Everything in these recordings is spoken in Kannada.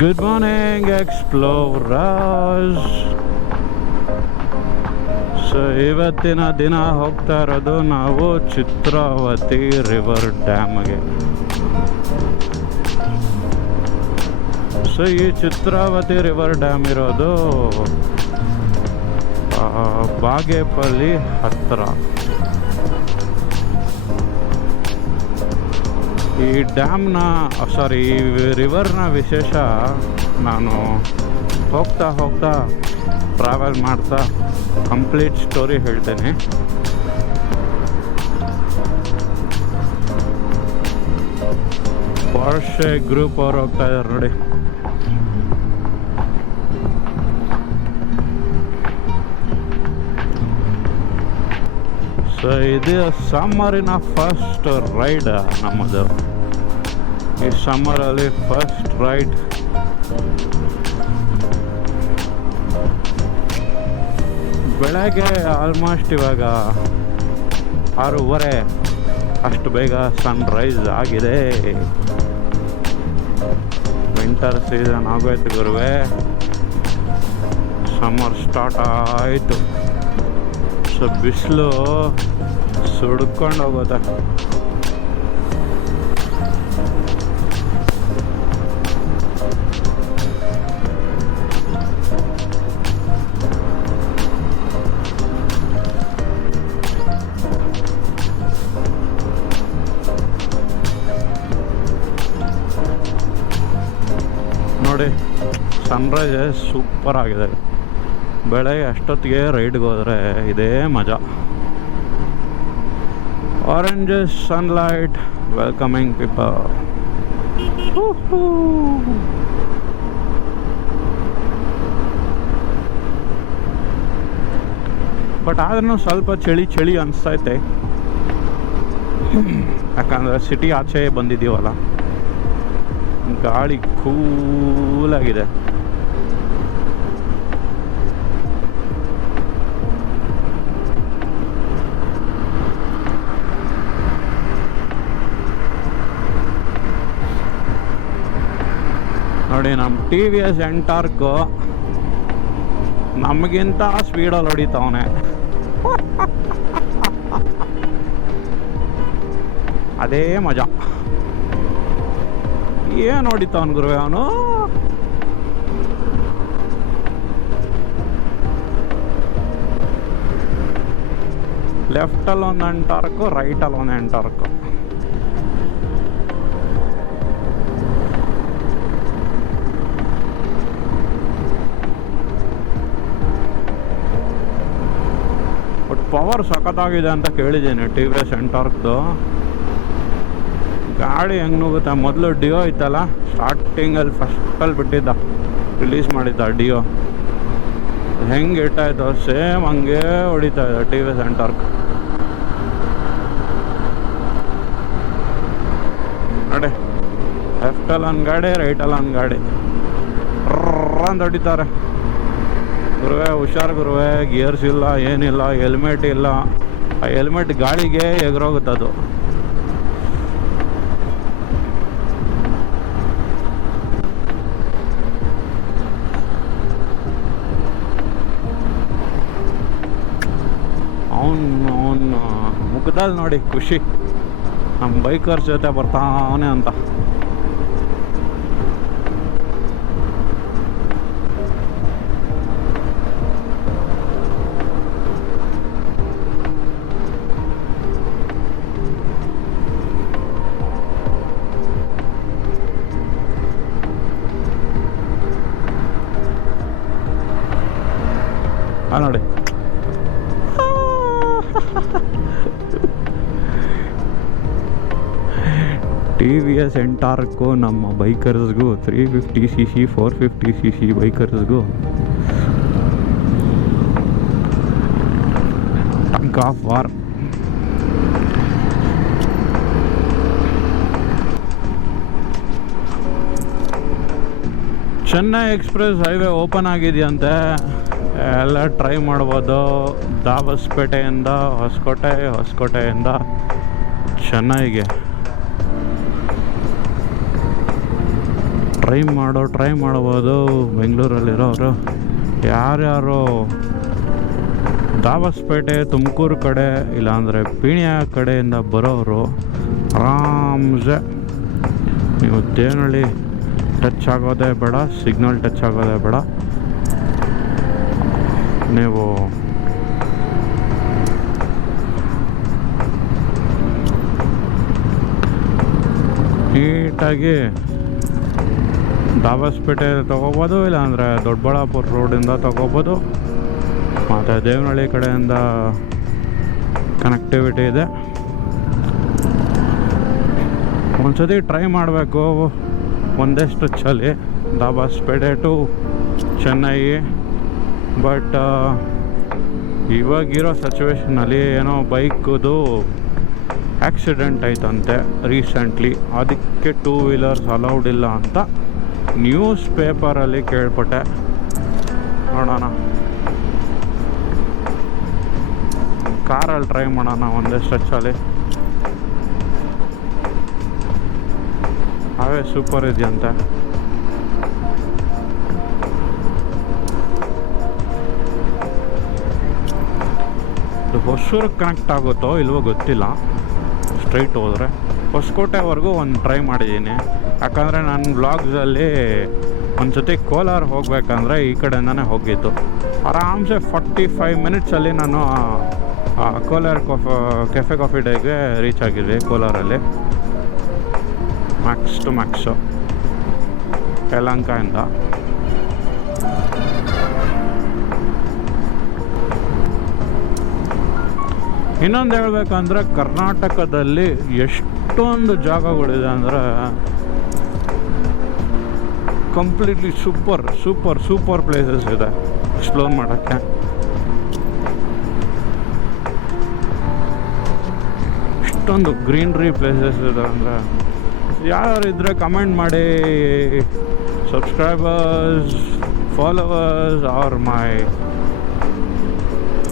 Good morning, explorers. ಸೊ ಇವತ್ತಿನ ದಿನ ಹೋಗ್ತಾ ಇರೋದು ನಾವು ಚಿತ್ರಾವತಿ ರಿವರ್ ಡ್ಯಾಮ್ಗೆ. ಸೊ ಈ ಚಿತ್ರಾವತಿ ರಿವರ್ ಡ್ಯಾಮ್ ಇರೋದು ಬಾಗೇಪಲ್ಲಿ ಹತ್ತಿರ. ಈ ಡ್ಯಾಮ್ನ ಈ ರಿವರ್ನ ವಿಶೇಷ ನಾನು ಹೋಗ್ತಾ ಟ್ರಾವೆಲ್ ಮಾಡ್ತಾ ಕಂಪ್ಲೀಟ್ ಸ್ಟೋರಿ ಹೇಳ್ತೇನೆ. ಪಾರ್ಷೆ ಗ್ರೂಪ್ ಅವ್ರು ಹೋಗ್ತಾ ಇದ್ದಾರೆ ನೋಡಿ. ಸೊ ಇದು ಸಮ್ಮರಿನ ಫಸ್ಟ್ ರೈಡ್ ನಮ್ಮದು. ಈ ಸಮ್ಮರಲ್ಲಿ ಫಸ್ಟ್ ರೈಡ್. ಬೆಳಗ್ಗೆ ಆಲ್ಮೋಸ್ಟ್ ಇವಾಗ 6:30 ಅಷ್ಟು ಬೇಗ ಸನ್ರೈಸ್ ಆಗಿದೆ. ವಿಂಟರ್ ಸೀಸನ್ ಆಗೋಯ್ತು ಗುರುವೆ. ಸಮ್ಮರ್ ಸ್ಟಾರ್ಟ್ ಆಯಿತು. ಸೊ ಬಿಸಿಲು ಸುಡ್ಕೊಂಡು ಹೋಗುತ್ತೆ. ನೋಡಿ ಸನ್ರೈಸ್ ಸೂಪರ್ ಆಗಿದೆ. ಬೆಳಗ್ಗೆ ಅಷ್ಟೊತ್ತಿಗೆ ರೈಡ್ಗೆ ಹೋದರೆ ಇದೇ ಮಜಾ. Oranges sunlight welcoming people. But ಆದ್ರೂ ಸ್ವಲ್ಪ ಚಳಿ ಅನಿಸ್ತೈತೆ. ಯಾಕಂದರೆ ಸಿಟಿ ಆಚೆ ಬಂದಿದ್ದೀವಲ್ಲ, ಗಾಳಿ ಕೂಲಾಗಿದೆ. ನೋಡಿ ನಮ್ಮ TVS ಎಂಟಾರ್ಕು ನಮಗಿಂತ ಸ್ಪೀಡಲ್ಲಿ ಹೊಡಿತಾವನೆ. ಅದೇ ಮಜಾ. ಏನು ಹೊಡಿತಾವನ್ ಗುರುವೆ ಅವನು. ಲೆಫ್ಟಲ್ಲಿ ಒಂದು ಎಂಟಾರ್ಕು, ರೈಟಲ್ಲಿ ಒಂದು ಎಂಟಾರ್ಕು. ಬಟ್ ಪವರ್ ಸಖತ್ತಾಗಿದೆ ಅಂತ ಕೇಳಿದ್ದೀನಿ TVS ಎಂಟಾರ್ಕ್ದು. ಗಾಡಿ ಹೆಂಗೆ ನುಗ್ಗುತ್ತೆ. ಮೊದಲು ಡಿಯೋ ಇತ್ತಲ್ಲ, ಸ್ಟಾರ್ಟಿಂಗಲ್ಲಿ ಫಸ್ಟಲ್ಲಿ ಬಿಟ್ಟಿದ್ದ, ರಿಲೀಸ್ ಮಾಡಿದ್ದ ಡಿಯೋ. ಹೆಂಗೆ ಇಟ್ಟಾಯ್ತು ಸೇಮ್ ಹಂಗೆ ಹೊಡಿತಾ ಇದೆ TVS ಎಂಟಾರ್ಕ್. ನೋಡಿ ಲೆಫ್ಟಲ್ಲಿ ಒಂದು ಗಾಡಿ, ರೈಟಲ್ಲಿ ಒಂದು ಗಾಡಿ ಅಂತ ಹೊಡಿತಾರೆ. ಗುರುವೆ ಹುಷಾರು ಗುರುವೆ. ಗಿಯರ್ಸ್ ಇಲ್ಲ, ಏನಿಲ್ಲ, ಹೆಲ್ಮೆಟ್ ಇಲ್ಲ. ಆ ಹೆಲ್ಮೆಟ್ ಗಾಳಿಗೆ ಎಗರೋಗುತ್ತದು. ಅವನು ಮುಖದಲ್ಲಿ ನೋಡಿ ಖುಷಿ, ನಮ್ಮ ಬೈಕರ್ಸ್ ಜೊತೆ ಬರ್ತಾವನೆ ಅಂತ. ನೋಡಿ TVS ಎಂಟಾರ್ಕು ನಮ್ಮ ಬೈಕರ್ಸ್ಗೂ, 350cc 450cc ಬೈಕರ್ಸ್ಗೂ tug of war. Chennai express highway open ಆಗಿದೆಯಂತೆ. ಎಲ್ಲ ಟ್ರೈ ಮಾಡ್ಬೋದು. ದಾಬಸ್ಪೇಟೆಯಿಂದ ಹೊಸಕೋಟೆಯಿಂದ ಚೆನ್ನೈಗೆ ಟ್ರೈ ಮಾಡ್ಬೋದು. ಬೆಂಗಳೂರಲ್ಲಿರೋರು ಯಾರ್ಯಾರು ದಾಬಸ್ಪೇಟೆ ತುಮಕೂರು ಕಡೆ ಇಲ್ಲಾಂದರೆ ಪೀಣ್ಯ ಕಡೆಯಿಂದ ಬರೋರು ಆರಾಮ್ಸೆ ನೀವು ದೇವನಹಳ್ಳಿ ಟಚ್ ಆಗೋದೇ ಬೇಡ, ಸಿಗ್ನಲ್ ಟಚ್ ಆಗೋದೇ ಬೇಡ, ನೀವು ನೀಟಾಗಿ ದಾಬಸ್ಪೇಟೆ ತೊಗೋಬೋದು, ಇಲ್ಲಾಂದರೆ ದೊಡ್ಡಬಳ್ಳಾಪುರ ರೋಡಿಂದ ತೊಗೋಬೋದು. ಮತ್ತು ದೇವನಹಳ್ಳಿ ಕಡೆಯಿಂದ ಕನೆಕ್ಟಿವಿಟಿ ಇದೆ. ಒಂದ್ಸತಿ ಟ್ರೈ ಮಾಡಬೇಕು ಒಂದೇ ಸ್ಟ್ರೆಚ್ಚಲ್ಲಿ ದಾಬಸ್ಪೇಟೆ ಟು ಚೆನ್ನೈ. ಬಟ್ ಇವಾಗಿರೋ ಸಿಚುವೇಷನಲ್ಲಿ ಏನೋ ಬೈಕದು ಆಕ್ಸಿಡೆಂಟ್ ಆಯ್ತಂತೆ ರೀಸೆಂಟ್ಲಿ, ಅದಕ್ಕೆ 2 ವೀಲರ್ಸ್ ಅಲೌಡ್ ಇಲ್ಲ ಅಂತ ನ್ಯೂಸ್ ಪೇಪರಲ್ಲಿ ಕೇಳ್ಪಟ್ಟೆ. ನೋಡೋಣ, ಕಾರಲ್ಲಿ ಟ್ರೈ ಮಾಡೋಣ ಒಂದೇ ಸ್ಟ್ರೆಚ್ಚಲ್ಲಿ. ಅವೇ ಸೂಪರ್ ಇದೆಯಂತೆ. ಇದು ಹೊಸೂರಿಗೆ ಕನೆಕ್ಟ್ ಆಗುತ್ತೋ ಇಲ್ವೋ ಗೊತ್ತಿಲ್ಲ. ಸ್ಟ್ರೈಟ್ ಹೋದರೆ ಹೊಸಕೋಟೆವರೆಗೂ ಒಂದು ಟ್ರೈ ಮಾಡಿದ್ದೀನಿ. ಯಾಕಂದರೆ ನನ್ನ ಬ್ಲಾಗ್ಸಲ್ಲಿ ಒಂದು ಸತಿ ಕೋಲಾರ ಹೋಗ್ಬೇಕಂದ್ರೆ ಈ ಕಡೆಯಿಂದನೇ ಹೋಗಿದ್ದು. ಆರಾಮ್ಸೆ 45 ಮಿನಿಟ್ಸಲ್ಲಿ ನಾನು ಕೋಲಾರ ಕೆಫೆ ಕಾಫಿ ಡೇಗೆ ರೀಚ್ ಆಗಿದ್ವಿ ಕೋಲಾರಲ್ಲಿ. ಮ್ಯಾಕ್ಸ್ ಟು ಮ್ಯಾಕ್ಸು ಯಲಹಂಕದಿಂದ. ಇನ್ನೊಂದು ಹೇಳ್ಬೇಕಂದ್ರೆ ಕರ್ನಾಟಕದಲ್ಲಿ ಎಷ್ಟೊಂದು ಜಾಗಗಳಿದೆ ಅಂದರೆ completely super super super places ಇದೆ ಎಕ್ಸ್ಪ್ಲೋರ್ ಮಾಡೋಕ್ಕೆ. ಇಷ್ಟೊಂದು ಗ್ರೀನ್ರಿ ಪ್ಲೇಸಸ್ ಇದೆ ಅಂದರೆ ಯಾರು ಇದ್ದರೆ ಕಮೆಂಟ್ ಮಾಡಿ. ಸಬ್ಸ್ಕ್ರೈಬರ್ಸ್, ಫಾಲೋವರ್ಸ್ ಆರ್ ಮೈ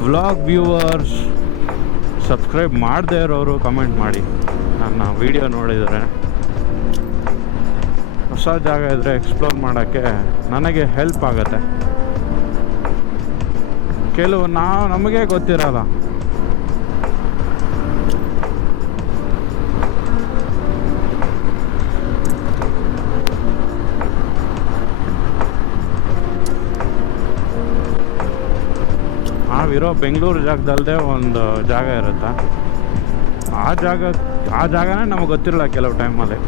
ವ್ಲಾಗ್ ವ್ಯೂವರ್ಸ್, ಸಬ್ಸ್ಕ್ರೈಬ್ ಮಾಡದೇ ಇರೋರು ಕಮೆಂಟ್ ಮಾಡಿ ನನ್ನ ವಿಡಿಯೋ ನೋಡಿದರೆ. ಹೊಸ ಜಾಗ ಇದ್ದರೆ ಎಕ್ಸ್ಪ್ಲೋರ್ ಮಾಡೋಕ್ಕೆ ನನಗೆ ಹೆಲ್ಪ್ ಆಗುತ್ತೆ. ಕೆಲವು ನಮಗೆ ಗೊತ್ತಿರಲ್ಲ. ನಾವಿರೋ ಬೆಂಗಳೂರು ಜಾಗದಲ್ಲದೆ ಒಂದು ಜಾಗ ಇರುತ್ತೆ, ಆ ಜಾಗನೇ ನಮಗೆ ಗೊತ್ತಿರಲ್ಲ ಕೆಲವು ಟೈಮಲ್ಲಿ.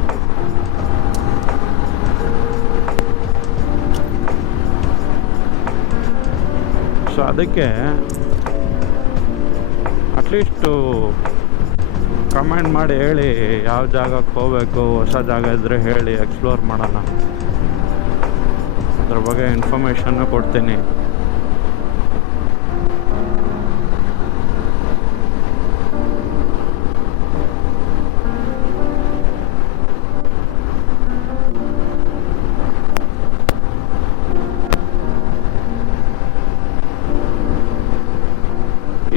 ಸೊ ಅದಕ್ಕೆ ಅಟ್ಲೀಸ್ಟು ಕಮೆಂಟ್ ಮಾಡಿ ಹೇಳಿ ಯಾವ ಜಾಗಕ್ಕೆ ಹೋಗಬೇಕು, ಹೊಸ ಜಾಗ ಇದ್ದರೆ ಹೇಳಿ, ಎಕ್ಸ್ಪ್ಲೋರ್ ಮಾಡೋಣ. ಅದ್ರ ಬಗ್ಗೆ ಇನ್ಫಾರ್ಮೇಷನ್ನು ಕೊಡ್ತೀನಿ.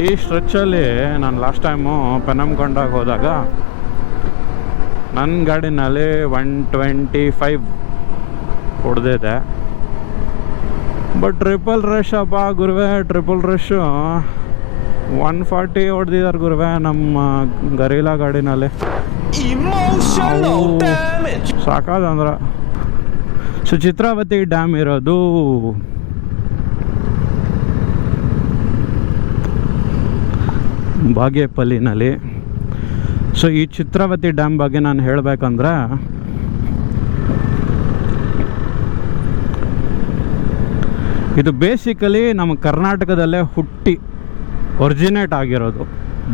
ಈ ಸ್ಟ್ರೆಚ್ಚಲ್ಲಿ ನಾನು ಲಾಸ್ಟ್ ಟೈಮು ಪೆನಮ್ಕೊಂಡಾಗ ಹೋದಾಗ ನನ್ನ ಗಾಡಿನಲ್ಲಿ 125 ಹೊಡೆದಿದೆ. ಬಟ್ ಟ್ರಿಪಲ್ ರಶ್ ಅಪ್ಪ ಗುರುವೆ, ಟ್ರಿಪಲ್ ರಶ್ಶು 140 ಹೊಡೆದಿದ್ದಾರೆ ಗುರುವೆ ನಮ್ಮ ಗರೀಲಾ ಗಾಡಿನಲ್ಲಿ. ಸಾಕಾದಂದ್ರೆ ಸೊ ಚಿತ್ರಾವತಿ ಡ್ಯಾಮ್ ಇರೋದು ಬಾಗೇಪಲ್ಲಿನಲ್ಲಿ. ಸೊ ಈ ಚಿತ್ರಾವತಿ ಡ್ಯಾಮ್ ಬಗ್ಗೆ ನಾನು ಹೇಳಬೇಕಂದ್ರೆ ಇದು ಬೇಸಿಕಲಿ ನಮ್ಮ ಕರ್ನಾಟಕದಲ್ಲೇ ಹುಟ್ಟಿ ಒರಿಜಿನೇಟ್ ಆಗಿರೋದು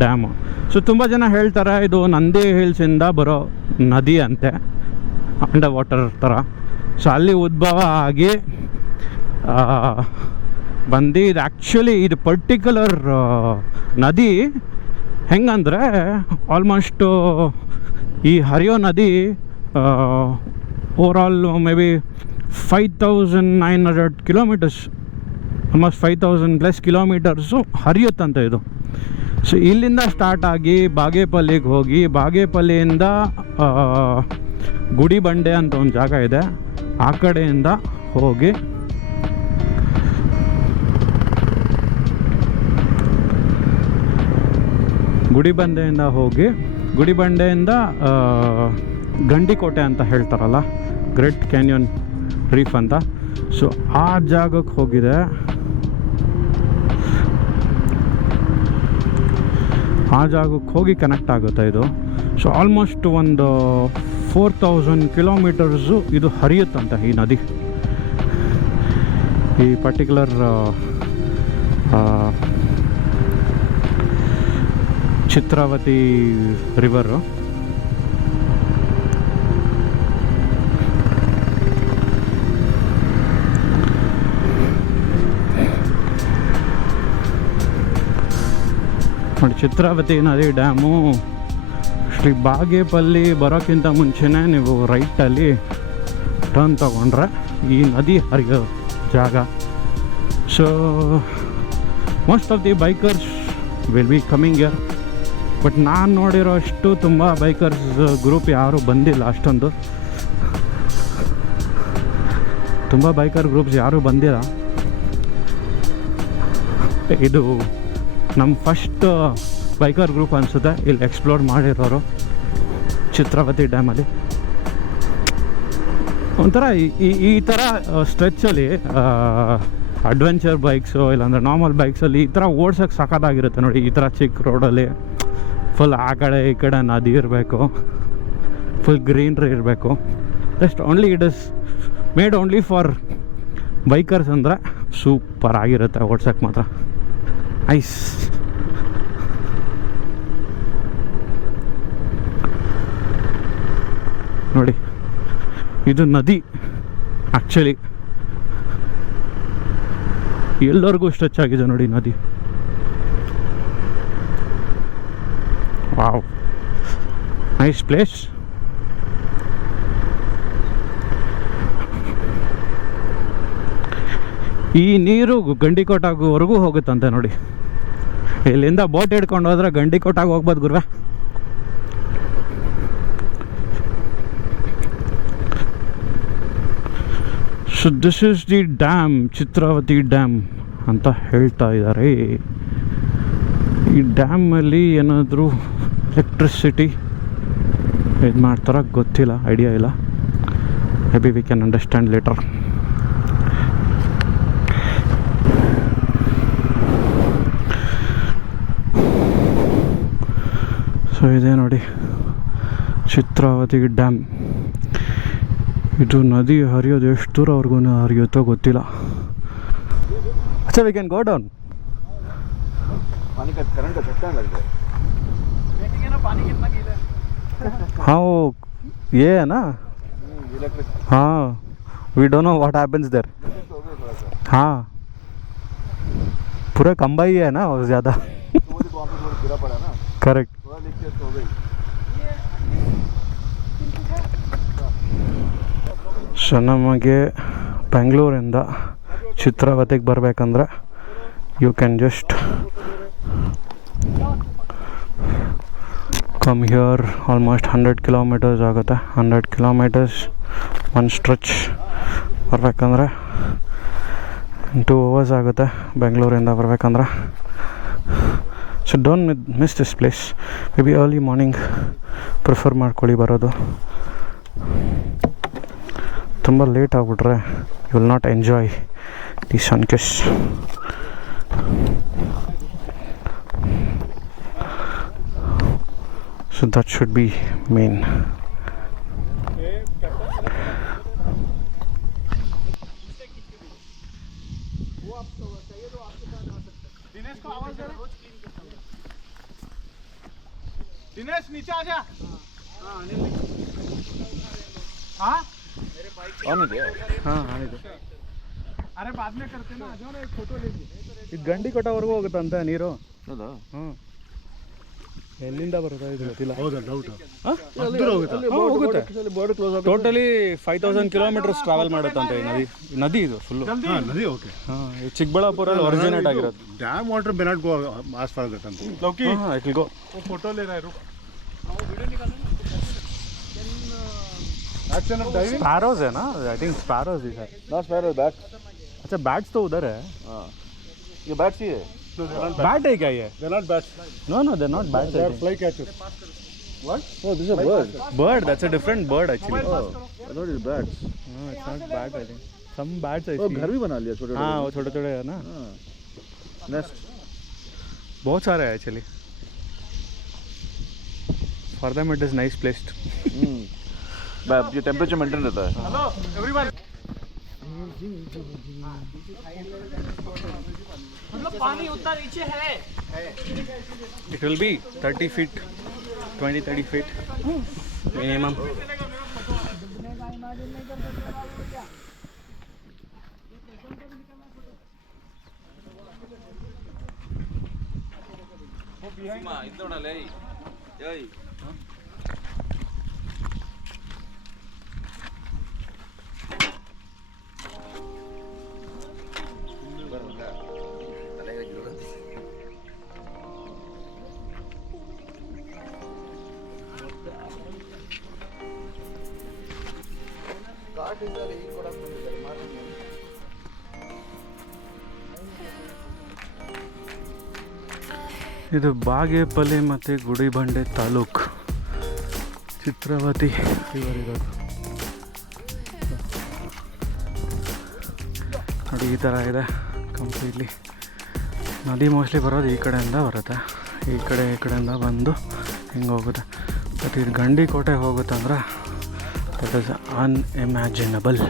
ಡ್ಯಾಮು. ಸೊ ತುಂಬ ಜನ ಹೇಳ್ತಾರೆ ಇದು ನಂದಿ ಹಿಲ್ಸಿಂದ ಬರೋ ನದಿ ಅಂತೆ, ಅಂಡರ್ ವಾಟರ್ ಥರ. ಸೊ ಅಲ್ಲಿ ಉದ್ಭವ ಆಗಿ ಬಂದು ಇದು ಆ್ಯಕ್ಚುಲಿ ಇದು ಪರ್ಟಿಕ್ಯುಲರ್ ನದಿ ಹೆಂಗಂದರೆ ಆಲ್ಮೋಸ್ಟು ಈ ಹರಿಯೋ ನದಿ overall may be 5,900 kilometres, almost 5,000+ kilometres ಹರಿಯುತ್ತಂತೆ ಇದು. ಸೊ ಇಲ್ಲಿಂದ ಸ್ಟಾರ್ಟ್ ಆಗಿ ಬಾಗೇಪಲ್ಲಿಗೆ ಹೋಗಿ ಬಾಗೇಪಲ್ಲಿಯಿಂದ ಗುಡಿಬಂಡೆ ಅಂತ ಒಂದು ಜಾಗ ಇದೆ, ಆ ಕಡೆಯಿಂದ ಹೋಗಿ ಗುಡಿಬಂಡೆಯಿಂದ ಹೋಗಿ ಗುಡಿಬಂಡೆಯಿಂದ ಗಂಡಿಕೋಟೆ ಅಂತ ಹೇಳ್ತಾರಲ್ಲ, ಗ್ರೇಟ್ ಕ್ಯಾನ್ಯನ್ ರೀಫ್ ಅಂತ. ಸೊ ಆ ಜಾಗಕ್ಕೆ ಹೋಗಿದೆ. ಆ ಜಾಗಕ್ಕೆ ಹೋಗಿ ಕನೆಕ್ಟ್ ಆಗುತ್ತೆ ಇದು. ಸೊ ಆಲ್ಮೋಸ್ಟ್ ಒಂದು 4000 ಕಿಲೋಮೀಟರ್ಸು ಇದು ಹರಿಯುತ್ತಂತೆ ಈ ನದಿ. ಈ ಪರ್ಟಿಕ್ಯುಲರ್ ಚಿತ್ರಾವತಿ ರಿವರು. ನೋಡಿ, ಚಿತ್ರಾವತಿ ನದಿ ಡ್ಯಾಮು ಶ್ರೀ ಬಾಗೇಪಲ್ಲಿ ಬರೋಕ್ಕಿಂತ ಮುಂಚೆನೇ ನೀವು ರೈಟಲ್ಲಿ ಟರ್ನ್ ತಗೊಂಡ್ರೆ ಈ ನದಿ ಹರಿಯೋ ಜಾಗ. So most of the bikers will be coming here. But ನಾನು ನೋಡಿರೋ ಅಷ್ಟು ತುಂಬ ಬೈಕರ್ಸ್ ಗ್ರೂಪ್ ಯಾರೂ ಬಂದಿಲ್ಲ. ಅಷ್ಟೊಂದು ತುಂಬ ಬೈಕರ್ ಗ್ರೂಪ್ಸ್ ಯಾರೂ ಬಂದಿಲ್ಲ. ಇದು ನಮ್ಮ ಫಸ್ಟ್ ಬೈಕರ್ ಗ್ರೂಪ್ ಅನಿಸುತ್ತೆ ಇಲ್ಲಿ ಎಕ್ಸ್ಪ್ಲೋರ್ ಮಾಡಿರೋರು ಚಿತ್ರಾವತಿ ಡ್ಯಾಮಲ್ಲಿ. ಒಂಥರ ಈ ಥರ ಸ್ಟ್ರೆಚ್ಚಲ್ಲಿ ಅಡ್ವೆಂಚರ್ ಬೈಕ್ಸು ಇಲ್ಲಾಂದರೆ ನಾರ್ಮಲ್ ಬೈಕ್ಸಲ್ಲಿ ಈ ಥರ ಓಡ್ಸೋಕ್ಕೆ ಸಖತ್ತಾಗಿರುತ್ತೆ ನೋಡಿ. ಈ ಥರ ಚಿಕ್ಕ ರೋಡಲ್ಲಿ ಫುಲ್ ಆ ಕಡೆ ಈ ಕಡೆ ನದಿ ಇರಬೇಕು, ಫುಲ್ ಗ್ರೀನ್ರಿ ಇರಬೇಕು. Just only it is made only for bikers. ಅಂದರೆ ಸೂಪರ್ ಆಗಿರುತ್ತೆ ಓಡ್ಸೋಕ್ಕೆ ಮಾತ್ರ. ಐಸ್ ನೋಡಿ, ಇದು ನದಿ ಆ್ಯಕ್ಚುಲಿ ಎಲ್ಲರಿಗೂ ಸ್ಟ್ರೆಚ್ ಆಗಿದೆ ನೋಡಿ ನದಿ. Wow, nice place. ಈ ನೀರು ಗಂಡಿಕೋಟಾಗುವರೆಗೂ ಹೋಗುತ್ತಂತೆ ನೋಡಿ. ಇಲ್ಲಿಂದ ಬೋಟ್ ಹಿಡ್ಕೊಂಡು ಹೋದ್ರೆ ಗಂಡಿಕೋಟಾಗ ಹೋಗ್ಬೋದು ಗುರುವೆ. So this is the dam, Chitravati dam ಅಂತ ಹೇಳ್ತಾ ಇದ್ದಾರೆ. ಈ ಡ್ಯಾಮಲ್ಲಿ ಏನಾದರೂ ಎಲೆಕ್ಟ್ರಿಸಿಟಿ ಇದು ಮಾಡ್ತಾರ ಗೊತ್ತಿಲ್ಲ, ಐಡಿಯಾ ಇಲ್ಲ. Maybe we can understand later. So ಇದೆ ನೋಡಿ ಚಿತ್ರಾವತಿ ಡ್ಯಾಮ್. ಇದು ನದಿ ಹರಿಯೋದು ಎಷ್ಟು ದೂರವರೆಗೂ ಹರಿಯುತ್ತೋ ಗೊತ್ತಿಲ್ಲ. अच्छा वी कैन गो डाउन. पानी का करंट का झटका लग जाए. देखेंगे ना पानी कितना गीला है. हाँ वो ये है ना. इलेक्ट्रिक. हाँ we don't know what happens there. हाँ पूरा कंबा ही है ना और ज़्यादा. तो वो वहाँ पे थोड़ा गिरा पड़ा ना. करेक्ट. थोड़ा नीचे सो गई. ಸೊ ನಮಗೆ ಬೆಂಗಳೂರಿಂದ ಚಿತ್ರಾವತಿಗೆ ಬರಬೇಕಂದ್ರೆ you can just come here. Almost 100 kilometres ಆಗುತ್ತೆ. 100 ಕಿಲೋಮೀಟರ್ಸ್ ಒಂದು ಸ್ಟ್ರೆಚ್ ಬರಬೇಕಂದ್ರೆ 2 hours ಆಗುತ್ತೆ ಬೆಂಗಳೂರಿಂದ ಬರಬೇಕಂದ್ರೆ. So don't miss this place. Maybe early morning prefer ಮಾಡ್ಕೊಳ್ಳಿ ಬರೋದು. ತುಂಬ ಲೇಟ್ ಆಗಿಬಿಟ್ರೆ you will not enjoy the sun kiss. So that should be main. Dinesh नीचे आ जा. हाँ ಹಾಂ ಆನಿದೆ. अरे बाद में करते ना. आ जाओ ना, एक फोटो ले लीजिए. ಇದು ಗಂಡಿಕೋಟವರೆಗೂ ಹೋಗುತ್ತಂತೆ ನೀರು. ಹೌದಾ? ಹ್ಞೂ ಎಲ್ಲಿಂದ ಬರುತ್ತೆ ಇದು ಗೊತ್ತಿಲ್ಲ. ಹೌದಾ? ಡೌಟ್. ಹೋಗುತ್ತೆ. ಬೋರ್ಡ್ ಕ್ಲೋಸ್ ಆಗುತ್ತೆ. ಟೋಟಲಿ 5000 ಕಿಲೋಮೀಟರ್ಸ್ ಟ್ರಾವೆಲ್ ಮಾಡುತ್ತಂತೆ ಈ ನದಿ. ನದಿ ಇದು ಫುಲ್ಲು. ನದಿ ಓಕೆ. ಹಾಂ ಚಿಕ್ಕಬಳ್ಳಾಪುರಲ್ಲಿ ಒರಿಜಿನೇಟ್ ಆಗಿರೋದು. Dam water may not go as far as that. लौकी ಹಾಂ ಇಟ್ ವಿಲ್ ಗೋ. वो फोटो ले रहा है. रुक. Action of diving? स्पैरोज है ना, आई थिंक स्पैरोज ही है. Not sparrow, bat. अच्छा बैट्स तो उधर है. हाँ. ये bats ही है. No, they're not bats. Bat है क्या ये? They're not bats. No, they're not bats. They're fly catchers. What? Oh, this is a bird. Bird, that's a different bird actually. Oh, I thought it's bats. No, it's not bat I think. Some bats I Oh, see. घर भी बना लिया छोटे. हाँ, वो छोटे-छोटे है ना. हाँ. Nest. बहुत सारे हैं actually. For them it is nice placed. ये टेम्परेचर मेंटेन रहता है. Hello everyone. मतलब पानी उतना नीचे है. It will be 30 feet, 20-30 feet minimum. ಇದು ಬಾಗೇಪಲ್ಲಿ ಮತ್ತು ಗುಡಿಬಂಡೆ ತಾಲೂಕು, ಚಿತ್ರಾವತಿ ರಿವರ್ ಇರೋದು ನೋಡಿ. ಈ ಥರ ಇದೆ ಕಂಪ್ಲೀಟ್ಲಿ. ನದಿ ಮೋಸ್ಟ್ಲಿ ಬರೋದು ಈ ಕಡೆಯಿಂದ ಬರುತ್ತೆ, ಈ ಕಡೆಯಿಂದ ಬಂದು ಹಿಂಗೆ ಹೋಗುತ್ತೆ. ಬಟ್ ಇದು ಗಂಡಿಕೋಟೆ ಹೋಗುತ್ತಂದ್ರೆ that is unimaginable.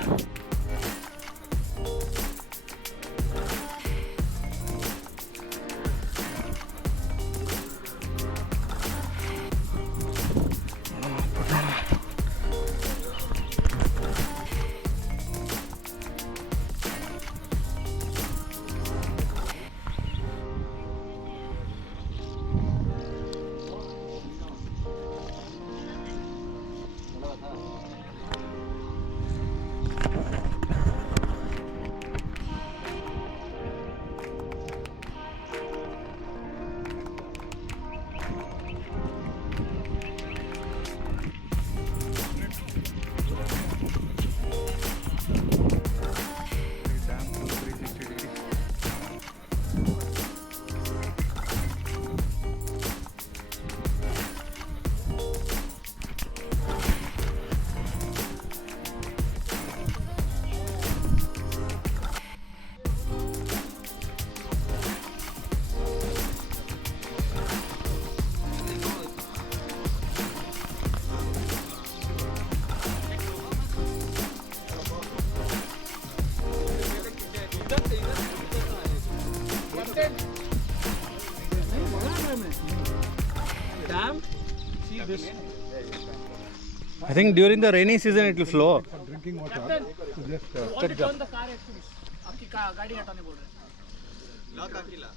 I think during the rainy season it will flow. Drinking water. So just What is on the car actually? आपकी गाड़ी हटाने बोल रहे हैं. लॉक अकेला.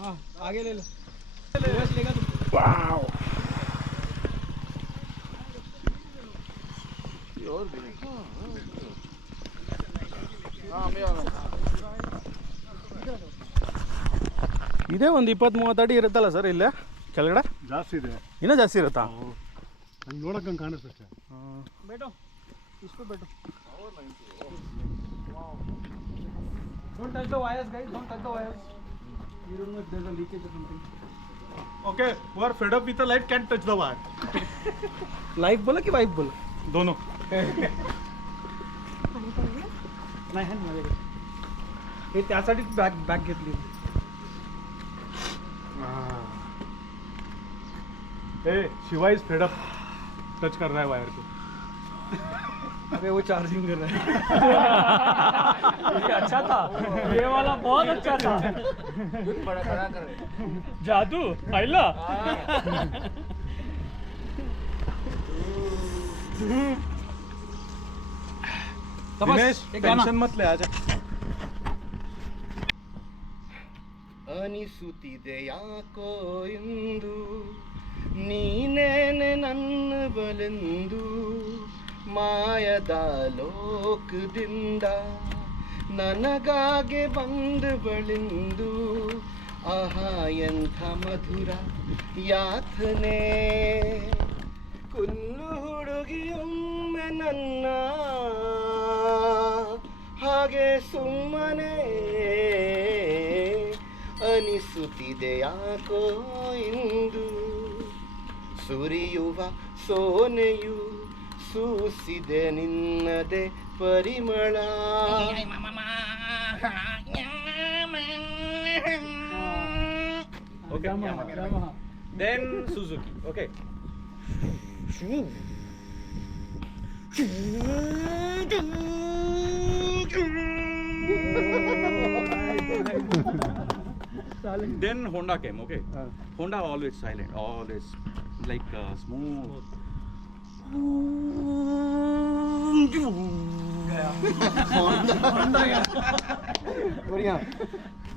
हाँ आगे ले लो. रिवर्स लेगा तुम. Wow. और भी. हाँ मैं आ रहा हूँ. ಇದೇ ಒಂದು 20-30 ಅಡಿ ಇರುತ್ತಲ್ಲ ಸರ್ ಇಲ್ಲೇ ಕೆಳಗಡೆ? ಜಾಸ್ತಿ ಇದೆ. ಇನ್ನೂ ಜಾಸ್ತಿ ಇರುತ್ತಾ? ಹಂಗೆ ನೋಡಕ್ಕೆ ಹಂಗೆ ಕಾಣಿಸುತ್ತೆ ಅಷ್ಟೇ. बैठो इस पे बैठो. Don't touch the wires, guys. Don't touch the wires. You don't know if there's a leakage or something. Okay, who are fed up with the life can't touch the wire. Life बोला कि वाइफ बोला? दोनों. नाही है माझ्याकडे. हे त्यासाठी बॅग घेतली. Hey, Shiva is fed up. Touch कर रहा है वायर को. अबे वो चार्जिंग कर रहा है. ये अच्छा था. ये वाला बहुत अच्छा था. बड़ा खड़ा कर रहे. जादू आइला. दिनेश टेंशन मत ले, आजा. ಅನಿಸುತ್ತಿದೆ ಯಾಕೋ ಇಂದು ನೀನೇನೆ ನನ್ನ ಬಲೆಂದು ಮಾಯದ ಲೋಕದಿಂದ ನನಗಾಗೆ ಬಂದು ಬಳಿಂದು ಆಹಾ ಎಂಥ ಮಧುರ ಯಾತನೆ ಕುಲ್ಲು ಹುಡುಗಿಯೊಮ್ಮೆ ನನ್ನ ಹಾಗೆ ಸುಮ್ಮನೆ ಅನಿಸುತ್ತಿದೆ ಯಾಕೋ ಇಂದು ಸುರಿಯುವ ಸೋನೆಯು ಸೂಸಿದೆ ನಿನ್ನದೆ ಪರಿಮಳ Okay. Then Suzuki. Okay. Then Honda came. Okay. Honda always silent, always like smooth.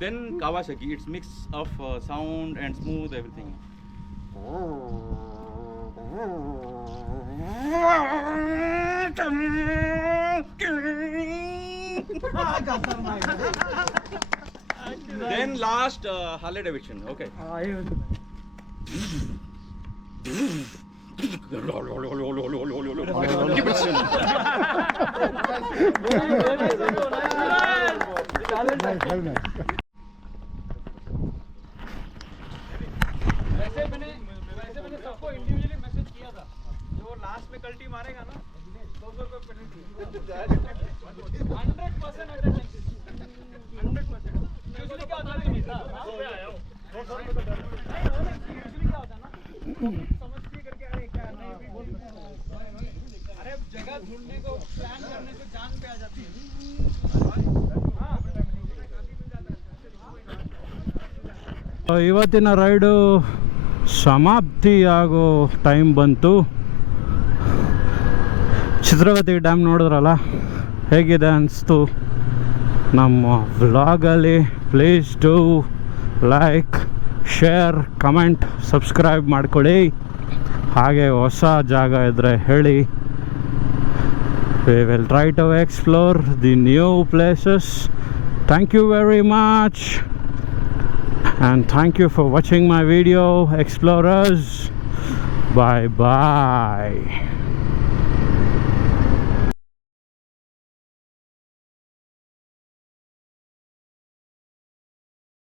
Then Kawasaki, it's mix of sound and smooth everything. Then last Harley Davidson. Okay. वैसे मैंने सबको इंडिविजुअली मैसेज किया था जो लास्ट में कल्टी मारेगा ना 200 रुपये पेनल्टी 100% अटेंडेंस 100%। यूजुअली क्या होता है यूजुअली क्या होता है ना समझती करके अरे क्या नहीं भी बोल अरे जगह ढूंढने को प्लान करने से जान पे आ जाती है। ಇವತ್ತಿನ ರೈಡು ಸಮಾಪ್ತಿಯಾಗೋ ಟೈಮ್ ಬಂತು. ಚಿತ್ರವತಿ ಡ್ಯಾಮ್ ನೋಡಿದ್ರಲ್ಲ ಹೇಗಿದೆ ಅನಿಸ್ತು ನಮ್ಮ ವ್ಲಾಗಲ್ಲಿ. Please do like, share, comment, subscribe ಮಾಡ್ಕೊಳ್ಳಿ. ಹಾಗೆ ಹೊಸ ಜಾಗ ಇದ್ದರೆ ಹೇಳಿ. We will try to explore the new places. Thank you very much and thank you for watching my video, explorers. Bye bye.